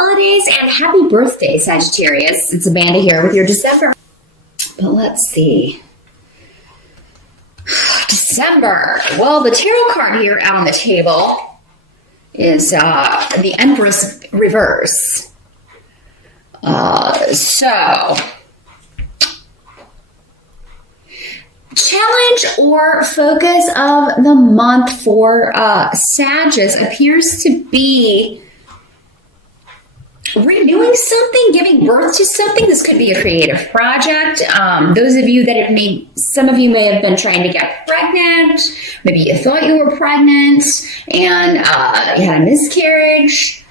holidays and happy birthday, Sagittarius. It's Amanda here with your December. But let's see. December. Well, the tarot card here out on the table is the Empress reverse. So, challenge or focus of the month for Sagittarius appears to be renewing something, giving birth to something. This could be a creative project. Those of you that have some of you may have been trying to get pregnant. Maybe you thought you were pregnant and you had a miscarriage.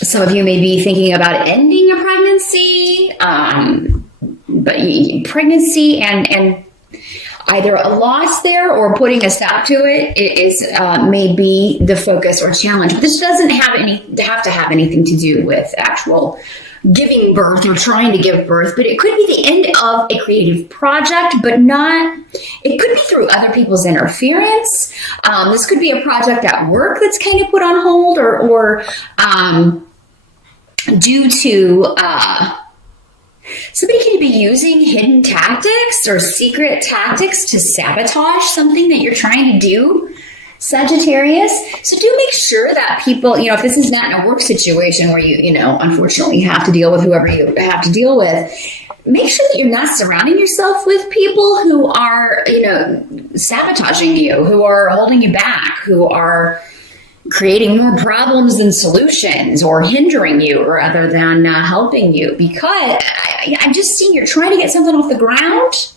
Some of you may be thinking about ending a pregnancy, but pregnancy and either a loss there or putting a stop to it is may be the focus or challenge. But this doesn't have to have anything to do with actual giving birth or trying to give birth, but it could be the end of a creative project, but not, it could be through other people's interference. This could be a project at work that's kind of put on hold or due to somebody can be using hidden tactics or secret tactics to sabotage something that you're trying to do, Sagittarius. So do make sure that people, if this is not in a work situation where you unfortunately have to deal with whoever you have to deal with, make sure that you're not surrounding yourself with people who are, sabotaging you, who are holding you back, who are creating more problems than solutions or hindering you rather than helping you, because I'm just seeing you're trying to get something off the ground.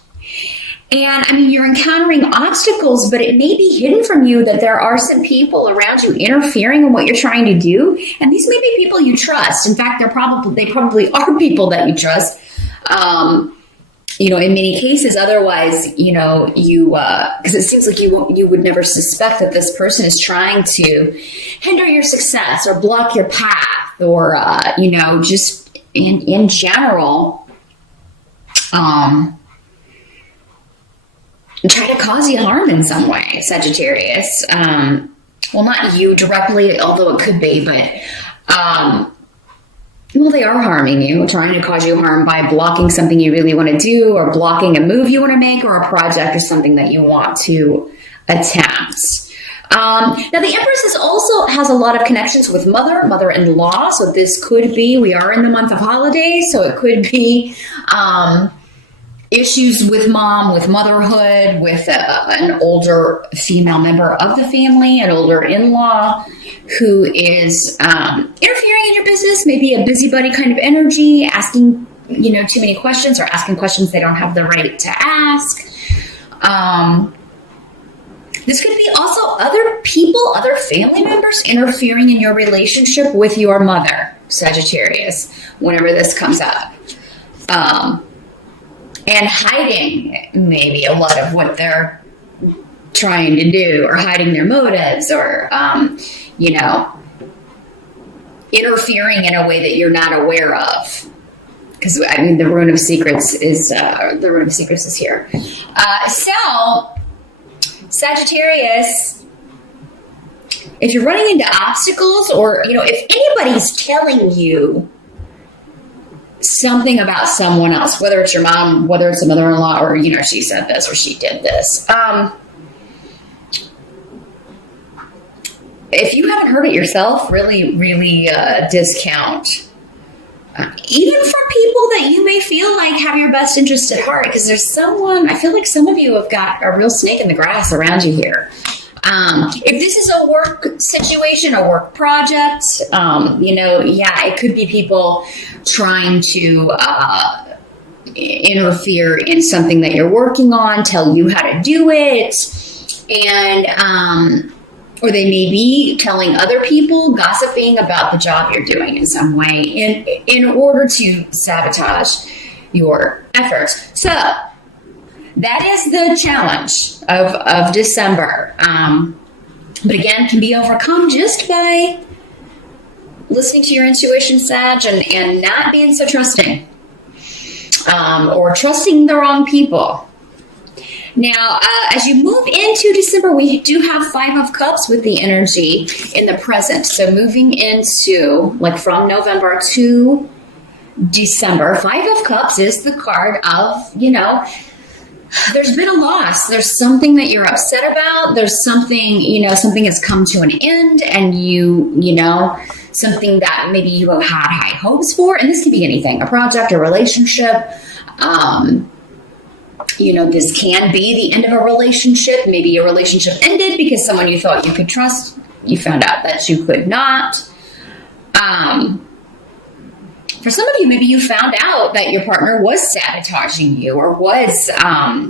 And you're encountering obstacles, but it may be hidden from you that there are some people around you interfering in what you're trying to do. And these may be people you trust. In fact, they probably are people that you trust. In many cases, otherwise, because it seems like you would never suspect that this person is trying to hinder your success or block your path or, just in general, try to cause you harm in some way, Sagittarius. Well, not you directly, although it could be, but, they are harming you, trying to cause you harm by blocking something you really want to do or blocking a move you want to make or a project or something that you want to attempt. Now, the Empress also has a lot of connections with mother-in-law. So this could be, we are in the month of holidays, so it could be issues with mom, with motherhood, with an older female member of the family, an older in-law who is interfering in your business, maybe a busybody kind of energy, asking, too many questions or asking questions they don't have the right to ask. This could be also other people, other family members interfering in your relationship with your mother, Sagittarius, whenever this comes up. And hiding maybe a lot of what they're trying to do or hiding their motives or, interfering in a way that you're not aware of. Because, the Rune of Secrets is here. So, Sagittarius, if you're running into obstacles or, if anybody's telling you something about someone else, whether it's your mom, whether it's a mother-in-law, or, she said this or she did this. If you haven't heard it yourself, really, really discount. Even for people that you may feel like have your best interest at heart, because there's someone, I feel like some of you have got a real snake in the grass around you here. If this is a work situation, a work project, it could be people trying to interfere in something that you're working on, tell you how to do it, and or they may be telling other people, gossiping about the job you're doing in some way in order to sabotage your efforts. So that is the challenge of December. But again, can be overcome just by listening to your intuition, Sag, and not being so trusting. Or trusting the wrong people. Now, as you move into December, we do have Five of Cups with the energy in the present. So moving into, like, from November to December, Five of Cups is the card of, you know, there's been a loss. There's something that you're upset about. There's something, you know, something has come to an end, and you know, something that maybe you have had high hopes for. And this could be anything, a project, a relationship. You know, this can be the end of a relationship. Maybe your relationship ended because someone you thought you could trust, you found out that you could not. For some of you, maybe you found out that your partner was sabotaging you, or was,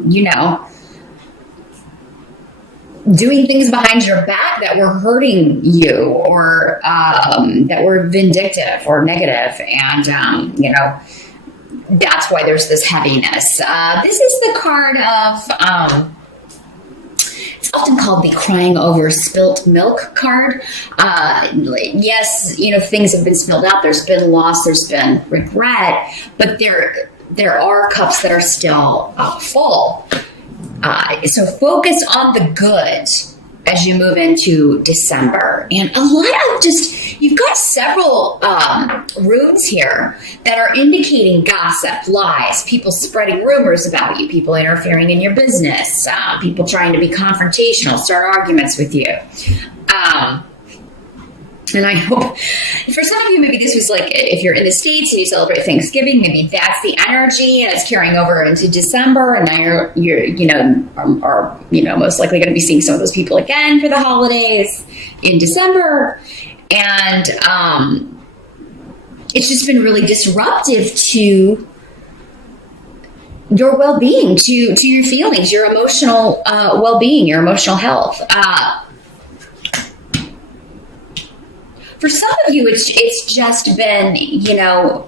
you know, doing things behind your back that were hurting you, or that were vindictive or negative. And, you know, that's why there's this heaviness. This is the card of, it's often called the crying over spilt milk card. Yes, you know, things have been spilled out. There's been loss. There's been regret. But there are cups that are still full. So focus on the good as you move into December. And a lot of you've got several runes here that are indicating gossip, lies, people spreading rumors about you, people interfering in your business, people trying to be confrontational, start arguments with you. And I hope, for some of you, maybe this was like, if you're in the States and you celebrate Thanksgiving, maybe that's the energy and it's carrying over into December. And now you're you know, are you know, most likely going to be seeing some of those people again for the holidays in December. And it's just been really disruptive to your well-being, to your feelings, your emotional well-being, your emotional health. For some of you, it's just been, you know,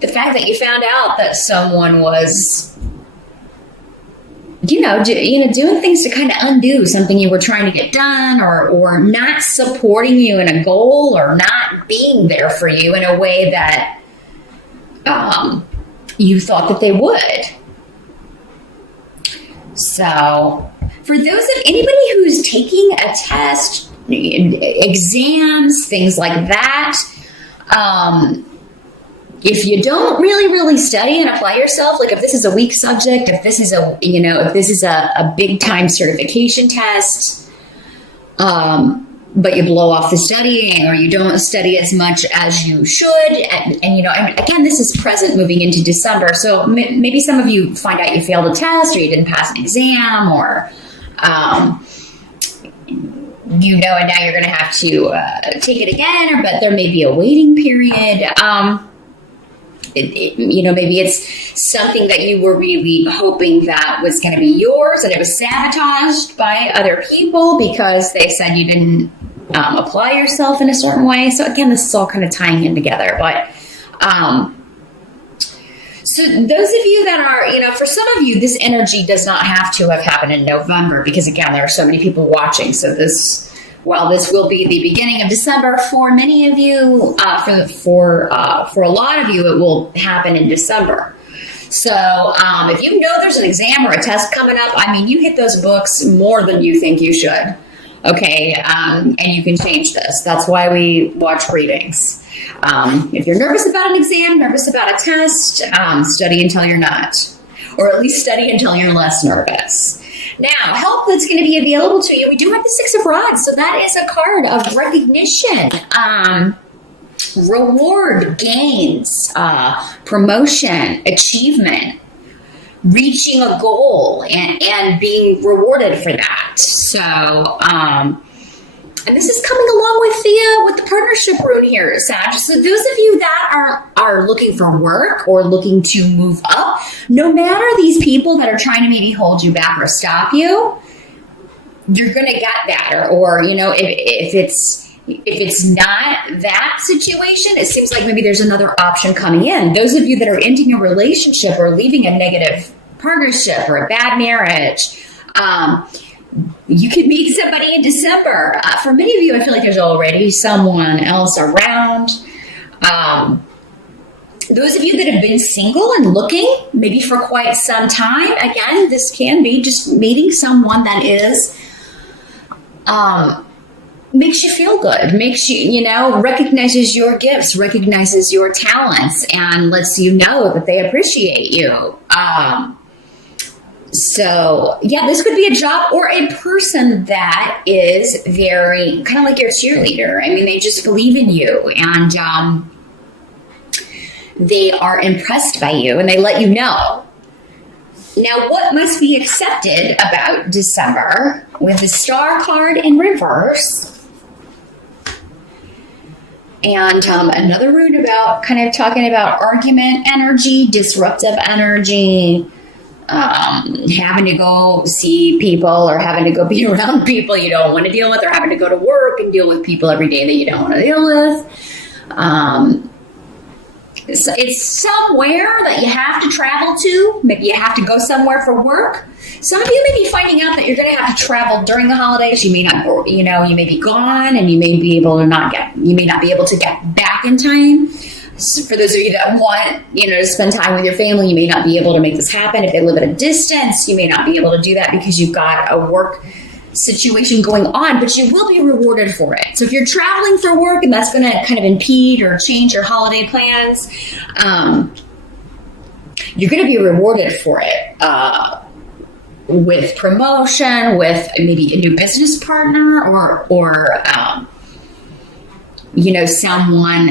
the fact that you found out that someone was, you know, doing things to kind of undo something you were trying to get done, or not supporting you in a goal, or not being there for you in a way that you thought that they would. So, for those of anybody who's taking a test, exams, things like that, if you don't really study and apply yourself, like if this is a weak subject, if this is a big time certification test, but you blow off the studying, or you don't study as much as you should, and you know, and again, this is present moving into December, so maybe some of you find out you failed a test, or you didn't pass an exam, or you know, and now you're going to have to take it again, but there may be a waiting period. You know, maybe it's something that you were really hoping that was going to be yours, and it was sabotaged by other people because they said you didn't apply yourself in a certain way. So again, this is all kind of tying in together. But so those of you that are, you know, for some of you, this energy does not have to have happened in November, because again, there are so many people watching. So while this will be the beginning of December, for many of you, for a lot of you, it will happen in December. So if you know there's an exam or a test coming up, I mean, you hit those books more than you think you should. Okay, and you can change this. That's why we watch readings. If you're nervous about an exam, nervous about a test, study until you're not. Or at least study until you're less nervous. Now, help that's going to be available to you. We do have the Six of Rods. So that is a card of recognition, reward, gains, promotion, achievement, reaching a goal, and being rewarded for that. So, and this is coming along with the partnership rune here, Sag. So those of you that are looking for work or looking to move up, no matter these people that are trying to maybe hold you back or stop you, you're going to get that. Or you know, if it's not that situation, it seems like maybe there's another option coming in. Those of you that are ending a relationship or leaving a negative partnership or a bad marriage, you could meet somebody in December. For many of you, I feel like there's already someone else around. Those of you that have been single and looking, maybe for quite some time, again, this can be just meeting someone that is, makes you feel good, makes you, recognizes your gifts, recognizes your talents, and lets you know that they appreciate you. So, yeah, this could be a job or a person that is very, kind of like your cheerleader. I mean, they just believe in you, and they are impressed by you, and they let you know. Now, what must be accepted about December with the Star card in reverse? And another rune about kind of talking about argument energy, disruptive energy, having to go see people or having to go be around people you don't want to deal with, or having to go to work and deal with people every day that you don't want to deal with. It's somewhere that you have to travel to. Maybe you have to go somewhere for work. Some of you may be finding out that you're going to have to travel during the holidays. You may not, you may be gone, and you may be able to you may not be able to get back in time. So for those of you that want, to spend time with your family, you may not be able to make this happen. If they live at a distance, you may not be able to do that because you've got a work situation going on, but you will be rewarded for it. So if you're traveling for work and that's going to kind of impede or change your holiday plans, you're going to be rewarded for it with promotion, with maybe a new business partner, or someone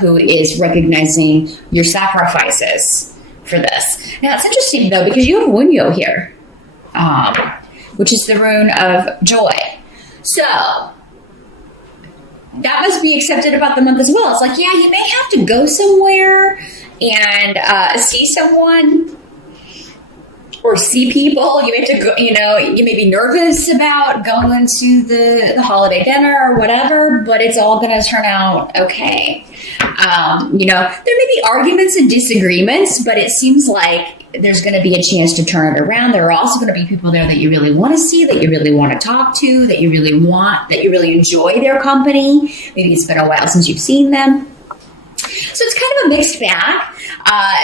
who is recognizing your sacrifices for this. Now, it's interesting, though, because you have Wunyo here, which is the rune of joy. So that must be accepted about the month as well. It's like, yeah, you may have to go somewhere and see someone or see people. You may have to go, you may be nervous about going to the holiday dinner or whatever, but it's all going to turn out okay. There may be arguments and disagreements, but it seems like there's going to be a chance to turn it around. There are also going to be people there that you really want to see, that you really want to talk to, that you really enjoy their company. Maybe it's been a while since you've seen them. So it's kind of a mixed bag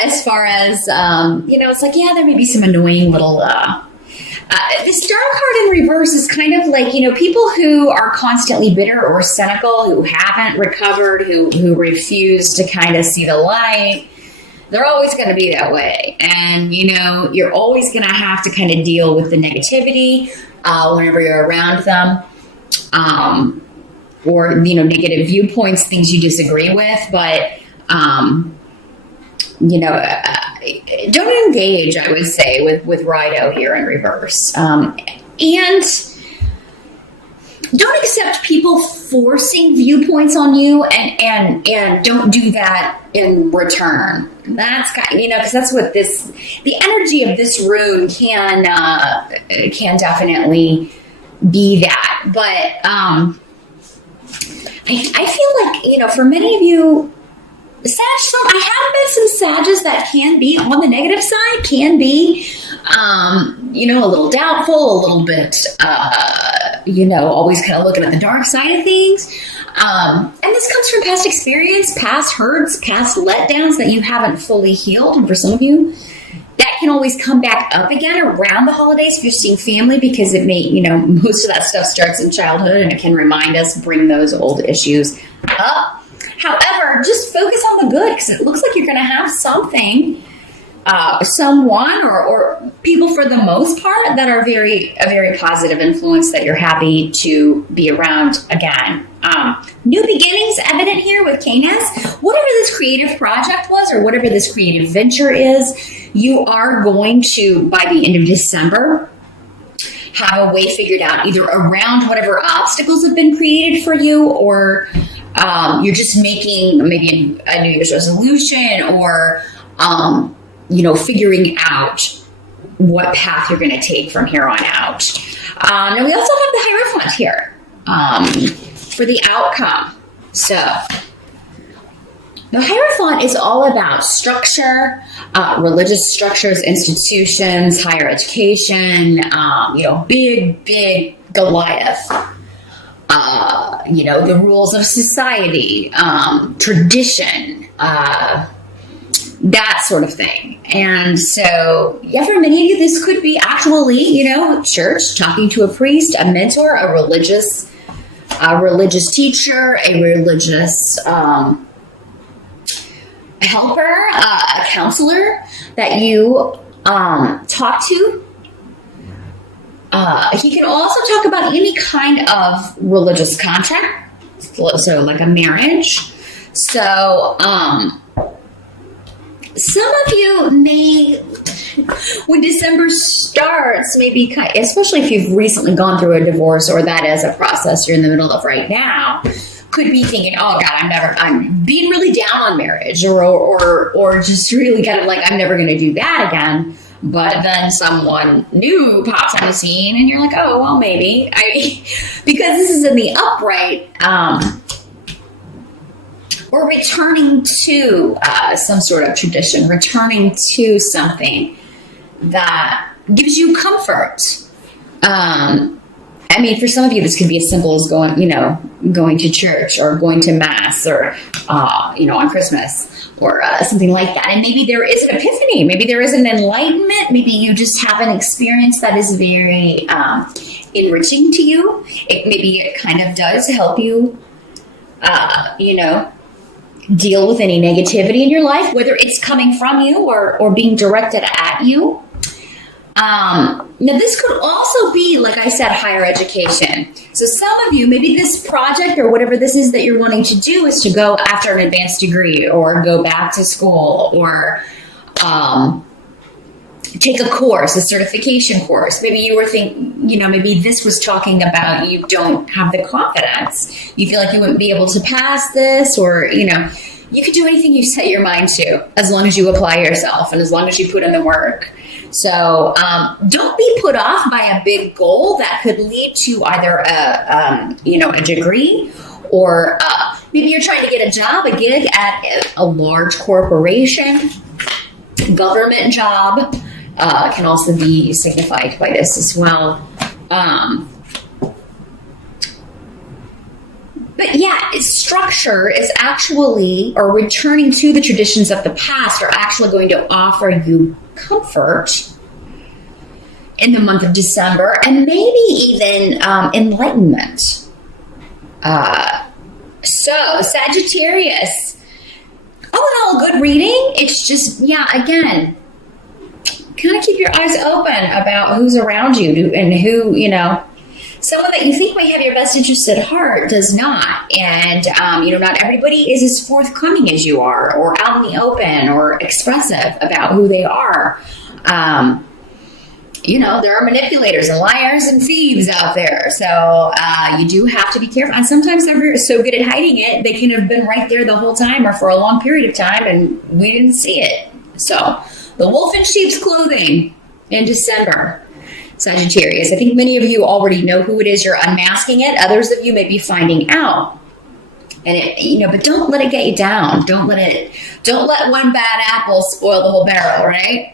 as far as, it's like, yeah, there may be some annoying little... the Star card in reverse is kind of like, people who are constantly bitter or cynical, who haven't recovered, who refuse to kind of see the light. They're always going to be that way. And, you're always going to have to kind of deal with the negativity whenever you're around them. Or, negative viewpoints, things you disagree with. But, don't engage, I would say, with Rido here in reverse. And don't accept people forcing viewpoints on you, and don't do that in return. That's because that's what the energy of this rune can definitely be that. But I feel like, for many of you, I have met some Sages that can be on the negative side, can be, a little doubtful, a little bit, always kind of looking at the dark side of things. And this comes from past experience, past hurts, past letdowns that you haven't fully healed. And for some of you, that can always come back up again around the holidays if you're seeing family, because it may, most of that stuff starts in childhood, and it can remind us, bring those old issues up. However, just focus on the good, because it looks like you're going to have something, someone or people for the most part that are a very positive influence that you're happy to be around again. New beginnings evident here with Canis. Whatever this creative project was, or whatever this creative venture is, you are going to, by the end of December, have a way figured out, either around whatever obstacles have been created for you, or you're just making maybe a New Year's resolution, or, figuring out what path you're going to take from here on out. And we also have the Hierophant here for the outcome. So the Hierophant is all about structure, religious structures, institutions, higher education, big Goliath. The rules of society, tradition, that sort of thing. And so, yeah, for many of you, this could be actually, church, talking to a priest, a mentor, a religious teacher, a religious helper, a counselor that you talk to. He can also talk about any kind of religious contract, so like a marriage. So, some of you may, when December starts, maybe, especially if you've recently gone through a divorce or that is a process you're in the middle of right now, could be thinking, oh God, I'm being really down on marriage, or just really kind of like, I'm never going to do that again. But then someone new pops on the scene and you're like, oh, well, maybe. Because this is in the upright, or returning to some sort of tradition, returning to something that gives you comfort. For some of you, this could be as simple as going to church or going to mass or, on Christmas or something like that. And maybe there is an epiphany. Maybe there is an enlightenment. Maybe you just have an experience that is very enriching to you. Maybe it kind of does help you, deal with any negativity in your life, whether it's coming from you or being directed at you. Now, this could also be, like I said, higher education. So some of you, maybe this project or whatever this is that you're wanting to do is to go after an advanced degree or go back to school or take a course, a certification course. Maybe you were thinking, maybe this was talking about you don't have the confidence. You feel like you wouldn't be able to pass this, or, you could do anything you set your mind to as long as you apply yourself and as long as you put in the work. So don't be put off by a big goal that could lead to either a degree or maybe you're trying to get a job, a gig at a large corporation, government job. Can also be signified by this as well. But yeah, its structure is actually, or returning to the traditions of the past, are actually going to offer you comfort in the month of December and maybe even enlightenment. So, Sagittarius, all in all, good reading. It's just, again, kind of keep your eyes open about who's around you and who, someone that you think may have your best interest at heart does not. And, not everybody is as forthcoming as you are or out in the open or expressive about who they are. There are manipulators and liars and thieves out there. So you do have to be careful. And sometimes they're so good at hiding it, they can have been right there the whole time or for a long period of time and we didn't see it. So the wolf in sheep's clothing in December, Sagittarius. I think many of you already know who it is. You're unmasking it. Others of you may be finding out. And but don't let it get you down. Don't let one bad apple spoil the whole barrel, right?